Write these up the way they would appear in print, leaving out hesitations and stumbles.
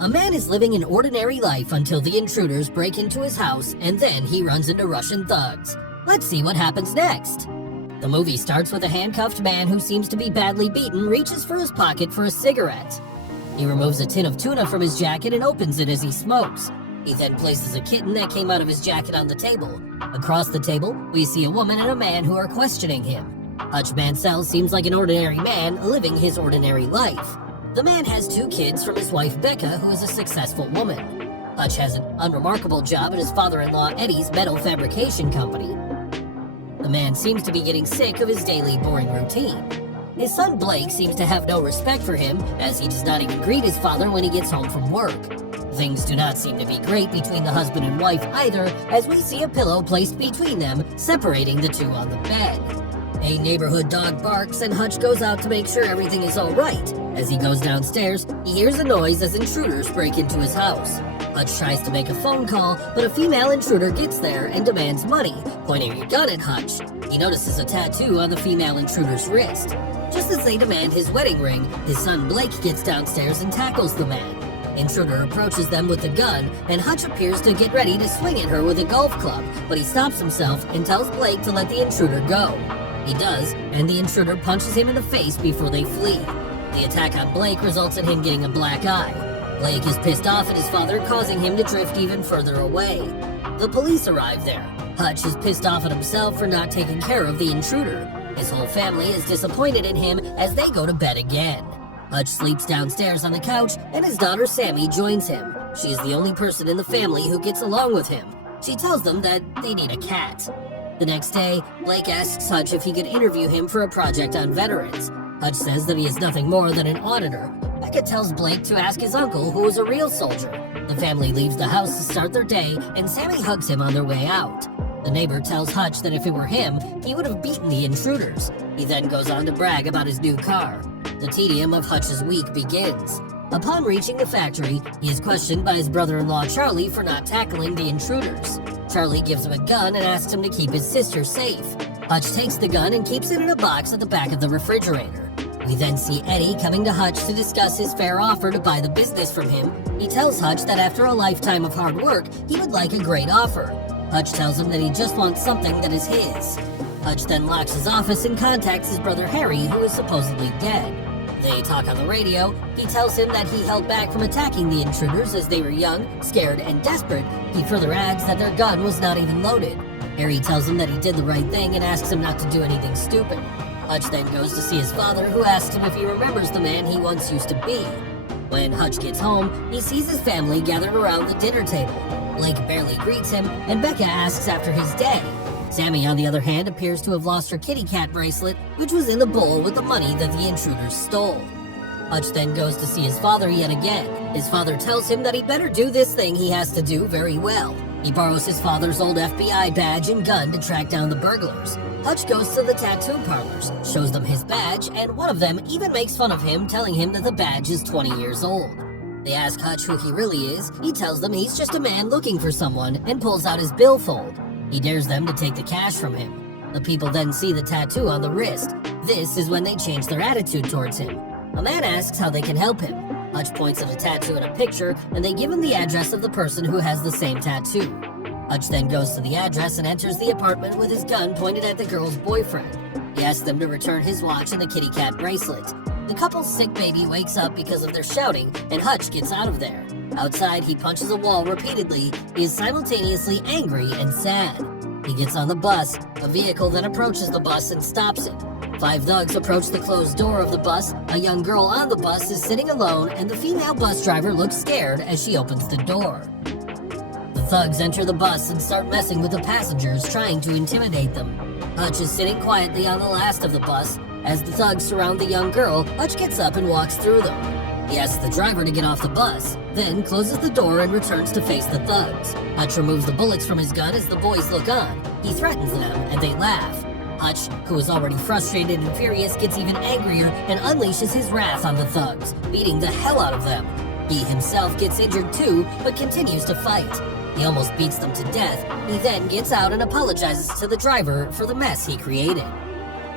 A man is living an ordinary life until the intruders break into his house, and then he runs into Russian thugs. Let's see what happens next. The movie starts with a handcuffed man who seems to be badly beaten reaches for his pocket for a cigarette. He removes a tin of tuna from his jacket and opens it as he smokes. He then places a kitten that came out of his jacket on the table. Across the table, we see a woman and a man who are questioning him. Hutch Mansell seems like an ordinary man living his ordinary life. The man has 2 kids from his wife Becca, who is a successful woman. Hutch has an unremarkable job at his father-in-law Eddie's metal fabrication company. The man seems to be getting sick of his daily boring routine. His son Blake seems to have no respect for him, as he does not even greet his father when he gets home from work. Things do not seem to be great between the husband and wife either, as we see a pillow placed between them, separating the 2 on the bed. A neighborhood dog barks and Hutch goes out to make sure everything is all right. As he goes downstairs, he hears a noise as intruders break into his house. Hutch tries to make a phone call, but a female intruder gets there and demands money, pointing a gun at Hutch. He notices a tattoo on the female intruder's wrist. Just as they demand his wedding ring, his son Blake gets downstairs and tackles the man. Intruder approaches them with the gun, and Hutch appears to get ready to swing at her with a golf club, but he stops himself and tells Blake to let the intruder go. He does, and the intruder punches him in the face before they flee. The attack on Blake results in him getting a black eye. Blake is pissed off at his father, causing him to drift even further away. The police arrive there. Hutch is pissed off at himself for not taking care of the intruder. His whole family is disappointed in him as they go to bed again. Hutch sleeps downstairs on the couch, and his daughter Sammy joins him. She is the only person in the family who gets along with him. She tells them that they need a cat. The next day, Blake asks Hutch if he could interview him for a project on veterans. Hutch says that he is nothing more than an auditor. Becca tells Blake to ask his uncle, who is a real soldier. The family leaves the house to start their day, and Sammy hugs him on their way out. The neighbor tells Hutch that if it were him, he would have beaten the intruders. He then goes on to brag about his new car. The tedium of Hutch's week begins. Upon reaching the factory, he is questioned by his brother-in-law Charlie for not tackling the intruders. Charlie gives him a gun and asks him to keep his sister safe. Hutch takes the gun and keeps it in a box at the back of the refrigerator. We then see Eddie coming to Hutch to discuss his fair offer to buy the business from him. He tells Hutch that after a lifetime of hard work, he would like a great offer. Hutch tells him that he just wants something that is his. Hutch then locks his office and contacts his brother Harry, who is supposedly dead. They talk on the radio. He tells him that he held back from attacking the intruders as they were young, scared, and desperate. He further adds that their gun was not even loaded. Harry tells him that he did the right thing and asks him not to do anything stupid. Hutch then goes to see his father, who asks him if he remembers the man he once used to be. When Hutch gets home, he sees his family gathered around the dinner table. Blake barely greets him, and Becca asks after his day. Sammy, on the other hand, appears to have lost her kitty cat bracelet, which was in the bowl with the money that the intruders stole. Hutch then goes to see his father yet again. His father tells him that he better do this thing he has to do very well. He borrows his father's old FBI badge and gun to track down the burglars. Hutch goes to the tattoo parlors, shows them his badge, and one of them even makes fun of him, telling him that the badge is 20 years old. They ask Hutch who he really is. He tells them he's just a man looking for someone and pulls out his billfold. He dares them to take the cash from him. The people then see the tattoo on the wrist. This is when they change their attitude towards him. A man asks how they can help him. Hutch points at a tattoo and a picture, and they give him the address of the person who has the same tattoo. Hutch then goes to the address and enters the apartment with his gun pointed at the girl's boyfriend. He asks them to return his watch and the kitty cat bracelet. The couple's sick baby wakes up because of their shouting, and Hutch gets out of there. Outside, he punches a wall repeatedly. He is simultaneously angry and sad. He gets on the bus. A vehicle then approaches the bus and stops it. 5 thugs approach the closed door of the bus. A young girl on the bus is sitting alone, and the female bus driver looks scared as she opens the door. The thugs enter the bus and start messing with the passengers, trying to intimidate them. Hutch is sitting quietly on the last of the bus. As the thugs surround the young girl, Hutch gets up and walks through them. He asks the driver to get off the bus, then closes the door and returns to face the thugs. Hutch removes the bullets from his gun as the boys look on. He threatens them, and they laugh. Hutch, who is already frustrated and furious, gets even angrier and unleashes his wrath on the thugs, beating the hell out of them. He himself gets injured too, but continues to fight. He almost beats them to death. He then gets out and apologizes to the driver for the mess he created.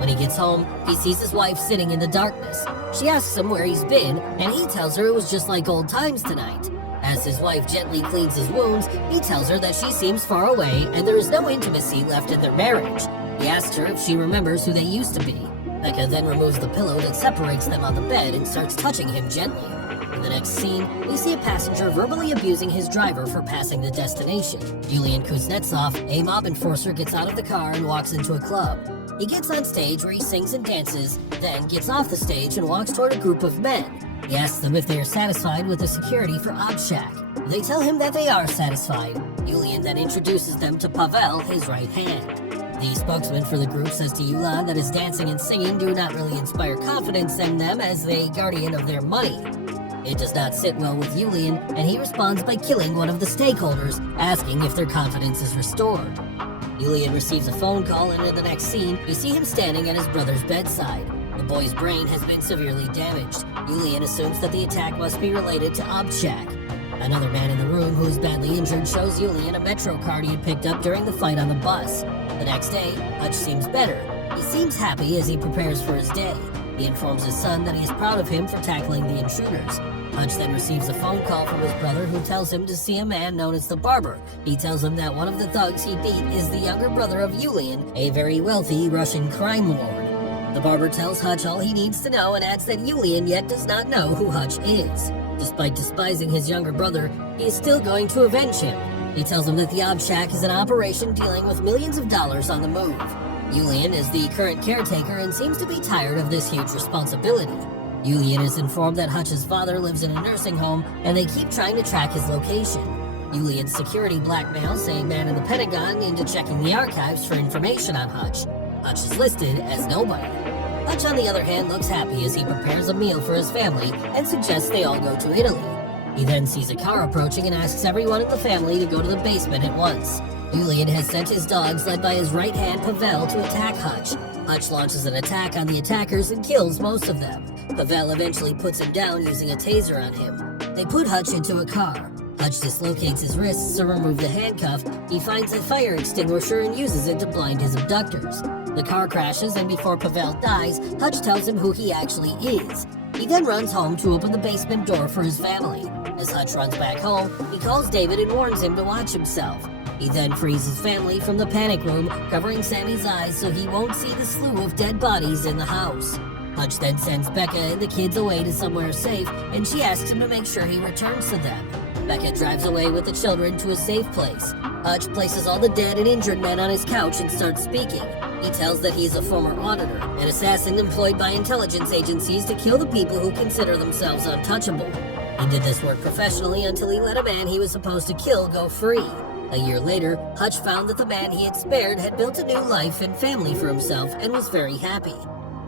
When he gets home, he sees his wife sitting in the darkness. She asks him where he's been, and he tells her it was just like old times tonight. As his wife gently cleans his wounds, he tells her that she seems far away and there is no intimacy left in their marriage. He asks her if she remembers who they used to be. Becca then removes the pillow that separates them on the bed and starts touching him gently. In the next scene, we see a passenger verbally abusing his driver for passing the destination. Yulian Kuznetsov, a mob enforcer, gets out of the car and walks into a club. He gets on stage where he sings and dances, then gets off the stage and walks toward a group of men. He asks them if they are satisfied with the security for Obshak. They tell him that they are satisfied. Yulian then introduces them to Pavel, his right hand. The spokesman for the group says to Yulian that his dancing and singing do not really inspire confidence in them as the guardian of their money. It does not sit well with Yulian, and he responds by killing one of the stakeholders, asking if their confidence is restored. Yulian receives a phone call, and in the next scene, we see him standing at his brother's bedside. The boy's brain has been severely damaged. Yulian assumes that the attack must be related to Obshak. Another man in the room who is badly injured shows Yulian a Metro card he had picked up during the fight on the bus. The next day, Hutch seems better. He seems happy as he prepares for his day. He informs his son that he is proud of him for tackling the intruders. Hutch then receives a phone call from his brother who tells him to see a man known as the Barber. He tells him that one of the thugs he beat is the younger brother of Yulian, a very wealthy Russian crime lord. The Barber tells Hutch all he needs to know and adds that Yulian yet does not know who Hutch is. Despite despising his younger brother, he is still going to avenge him. He tells him that the Obshak is an operation dealing with millions of dollars on the move. Yulian is the current caretaker and seems to be tired of this huge responsibility. Yulian is informed that Hutch's father lives in a nursing home and they keep trying to track his location. Yulian's security blackmails a man in the Pentagon into checking the archives for information on Hutch. Hutch is listed as nobody. Hutch, on the other hand, looks happy as he prepares a meal for his family and suggests they all go to Italy. He then sees a car approaching and asks everyone in the family to go to the basement at once. Yulian has sent his dogs, led by his right hand Pavel, to attack Hutch. Hutch launches an attack on the attackers and kills most of them. Pavel eventually puts him down using a taser on him. They put Hutch into a car. Hutch dislocates his wrists to remove the handcuff. He finds a fire extinguisher and uses it to blind his abductors. The car crashes, and before Pavel dies, Hutch tells him who he actually is. He then runs home to open the basement door for his family. As Hutch runs back home, he calls David and warns him to watch himself. He then frees his family from the panic room, covering Sammy's eyes so he won't see the slew of dead bodies in the house. Hutch then sends Becca and the kids away to somewhere safe, and she asks him to make sure he returns to them. Becca drives away with the children to a safe place. Hutch places all the dead and injured men on his couch and starts speaking. He tells that he's a former auditor, an assassin employed by intelligence agencies to kill the people who consider themselves untouchable. He did this work professionally until he let a man he was supposed to kill go free. A year later, Hutch found that the man he had spared had built a new life and family for himself and was very happy.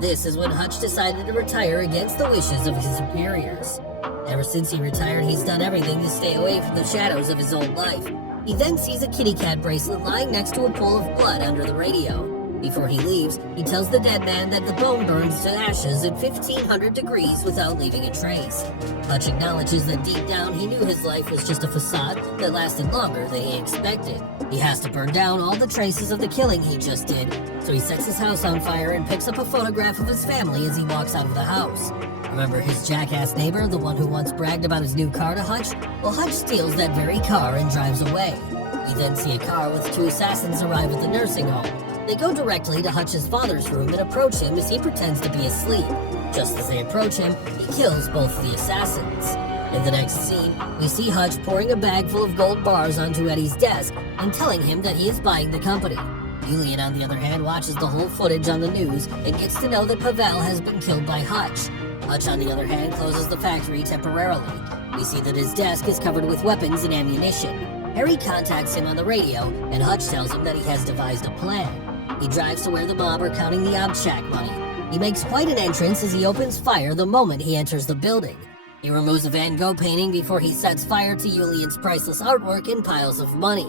This is when Hutch decided to retire against the wishes of his superiors. Ever since he retired, he's done everything to stay away from the shadows of his old life. He then sees a kitty cat bracelet lying next to a pool of blood under the radio. Before he leaves, he tells the dead man that the bone burns to ashes at 1500 degrees without leaving a trace. Hutch acknowledges that deep down he knew his life was just a facade that lasted longer than he expected. He has to burn down all the traces of the killing he just did, so he sets his house on fire and picks up a photograph of his family as he walks out of the house. Remember his jackass neighbor, the one who once bragged about his new car to Hutch? Well, Hutch steals that very car and drives away. We then see a car with two assassins arrive at the nursing home. They go directly to Hutch's father's room and approach him as he pretends to be asleep. Just as they approach him, he kills both the assassins. In the next scene, we see Hutch pouring a bag full of gold bars onto Eddie's desk and telling him that he is buying the company. Yulian, on the other hand, watches the whole footage on the news and gets to know that Pavel has been killed by Hutch. Hutch, on the other hand, closes the factory temporarily. We see that his desk is covered with weapons and ammunition. Harry contacts him on the radio, and Hutch tells him that he has devised a plan. He drives to where the mob are counting the Obshak money. He makes quite an entrance as he opens fire the moment he enters the building. He removes a Van Gogh painting before he sets fire to Yulian's priceless artwork and piles of money.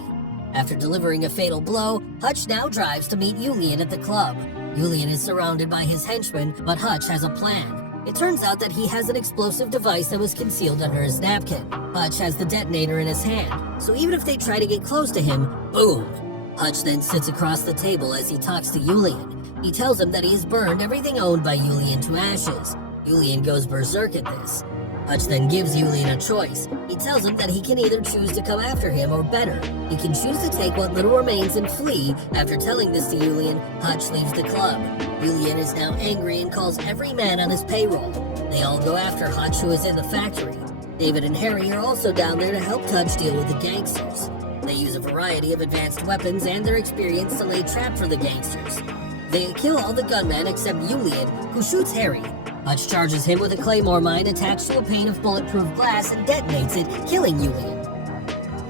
After delivering a fatal blow, Hutch now drives to meet Yulian at the club. Yulian is surrounded by his henchmen, but Hutch has a plan. It turns out that he has an explosive device that was concealed under his napkin. Hutch has the detonator in his hand, so even if they try to get close to him, boom! Hutch then sits across the table as he talks to Yulian. He tells him that he has burned everything owned by Yulian to ashes. Yulian goes berserk at this. Hutch then gives Julian a choice. He tells him that he can either choose to come after him or better, he can choose to take what little remains and flee. After telling this to Julian, Hutch leaves the club. Julian is now angry and calls every man on his payroll. They all go after Hutch, who is in the factory. David and Harry are also down there to help Hutch deal with the gangsters. They use a variety of advanced weapons and their experience to lay trap for the gangsters. They kill all the gunmen except Julian, who shoots Harry. Hutch charges him with a claymore mine attached to a pane of bulletproof glass and detonates it, killing Julian.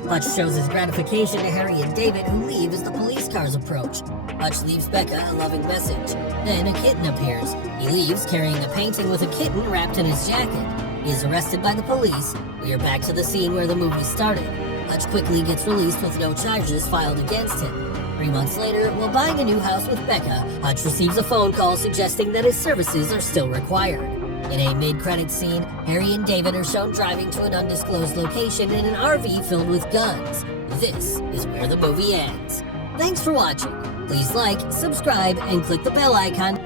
Hutch shows his gratification to Harry and David, who leave as the police cars approach. Hutch leaves Becca a loving message. Then a kitten appears. He leaves carrying a painting with a kitten wrapped in his jacket. He is arrested by the police. We are back to the scene where the movie started. Hutch quickly gets released with no charges filed against him. 3 months later, while buying a new house with Becca, Hutch receives a phone call suggesting that his services are still required. In a mid-credits scene, Harry and David are shown driving to an undisclosed location in an RV filled with guns. This is where the movie ends. Thanks for watching. Please like, subscribe, and click the bell icon.